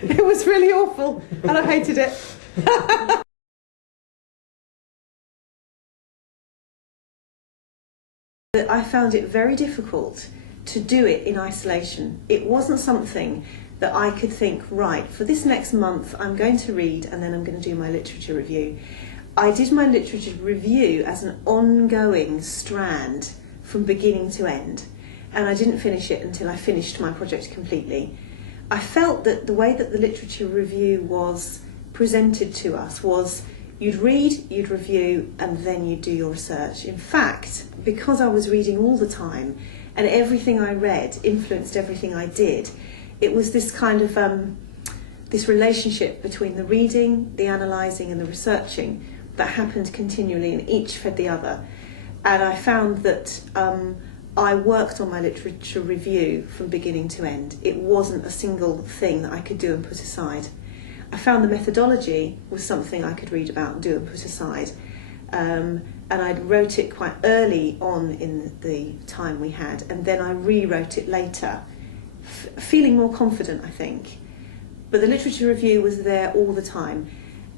It was really awful, and I hated it. I found it very difficult to do it in isolation. It wasn't something that I could think, right, for this next month I'm going to read and then I'm going to do my literature review. I did my literature review as an ongoing strand from beginning to end, and I didn't finish it until I finished my project completely. I felt that the way that the literature review was presented to us was you'd read, you'd review, and then you'd do your research. In fact, because I was reading all the time and everything I read influenced everything I did, it was this kind of this relationship between the reading, the analysing and the researching that happened continually, and each fed the other. And I found that I worked on my literature review from beginning to end. It wasn't a single thing that I could do and put aside. I found the methodology was something I could read about and do and put aside. And I wrote it quite early on in the time we had, and then I rewrote it later, feeling more confident, I think. But the literature review was there all the time,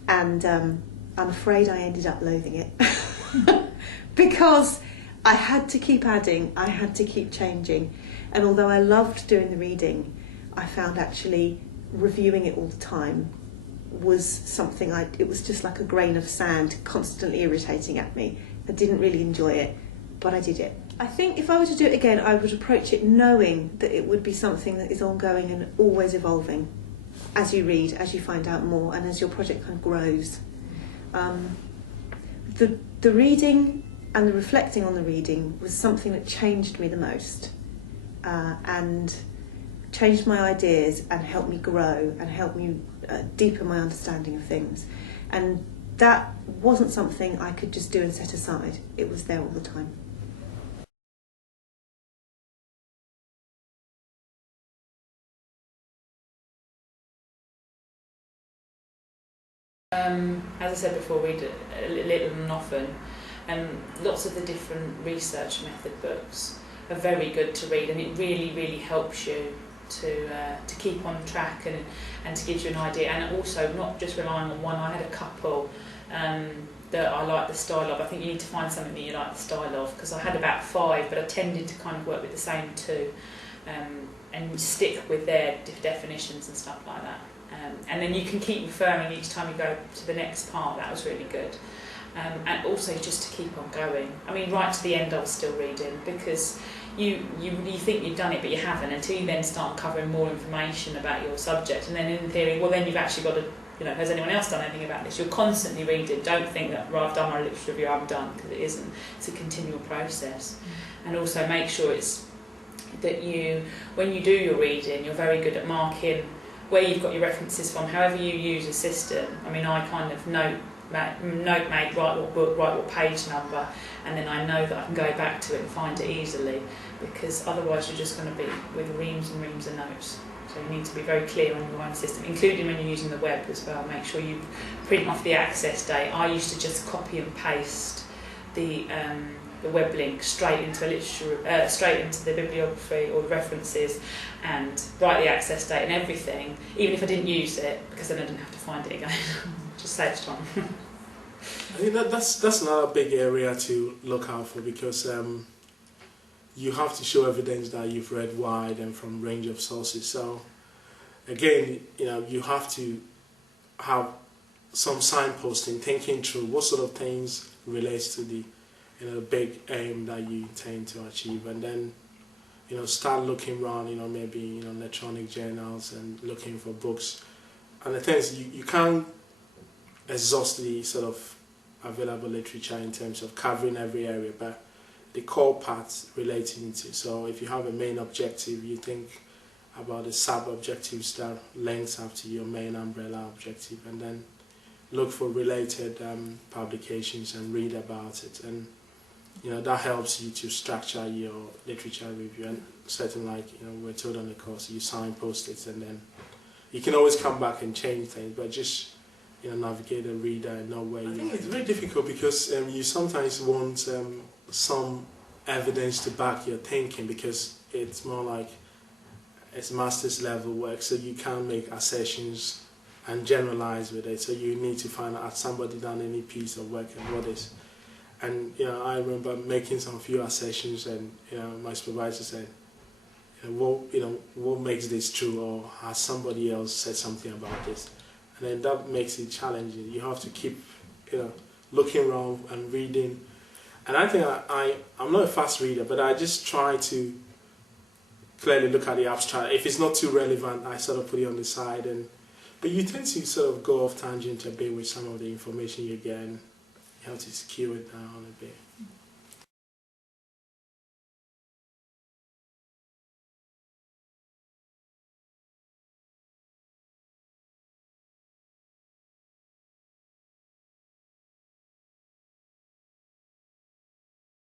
and I'm afraid I ended up loathing it because I had to keep adding, I had to keep changing. And although I loved doing the reading, I found actually reviewing it all the time was something it was just like a grain of sand constantly irritating at me. I didn't really enjoy it, but I did it. I think if I were to do it again, I would approach it knowing that it would be something that is ongoing and always evolving as you read, as you find out more, and as your project kind of grows. The reading and the reflecting on the reading was something that changed me the most, and changed my ideas and helped me grow and helped me deepen my understanding of things. And that wasn't something I could just do and set aside. It was there all the time. As I said before, read a little and often, and lots of the different research method books are very good to read, and it really helps you to keep on track and to give you an idea, and also not just relying on one. I had a couple that I like the style of. I think you need to find something that you like the style of, because I had about 5, but I tended to kind of work with the same 2 and stick with their definitions and stuff like that. And then you can keep referring each time you go to the next part. That was really good. And also just to keep on going. I mean, right to the end I was still reading, because you think you've done it, but you haven't, until you then start covering more information about your subject. And then in theory, well, then you've actually got to, has anyone else done anything about this? You're constantly reading. Don't think that, right, I've done my literature review, I'm done, because it isn't. It's a continual process. And also make sure it's that when you do your reading, you're very good at marking where you've got your references from, however you use a system. I mean, I kind of note make, write what book, write what page number, and then I know that I can go back to it and find it easily, because otherwise you're just going to be with reams and reams of notes. So you need to be very clear on your own system, including when you're using the web as well. Make sure you print off the access date. I used to just copy and paste the web link straight into straight into the bibliography or the references, and write the access date and everything, even if I didn't use it, because then I didn't have to find it again. Just saves time. I think that's another big area to look out for, because you have to show evidence that you've read wide and from a range of sources. So again, you have to have some signposting, thinking through what sort of things relates to the big aim that you intend to achieve, and then start looking around, maybe electronic journals and looking for books. And the thing is, you can't exhaust the sort of available literature in terms of covering every area, but the core parts relating to. So if you have a main objective, you think about the sub-objectives that links up to your main umbrella objective, and then look for related publications and read about it. And that helps you to structure your literature review. And certainly, like we're told on the course, you signpost it, and then you can always come back and change things, but just navigate the reader and know where you. I think it's very difficult, because you sometimes want some evidence to back your thinking, because it's more like it's master's level work, so you can't make assertions and generalize with it. So you need to find out, has somebody done any piece of work and what is. And I remember making some few assertions, and my supervisor said, what makes this true, or has somebody else said something about this? And then that makes it challenging. You have to keep looking around and reading. And I think I'm not a fast reader, but I just try to clearly look at the abstract. If it's not too relevant, I sort of put it on the side. But you tend to sort of go off tangent a bit with some of the information you get, and you have to skew it down a bit.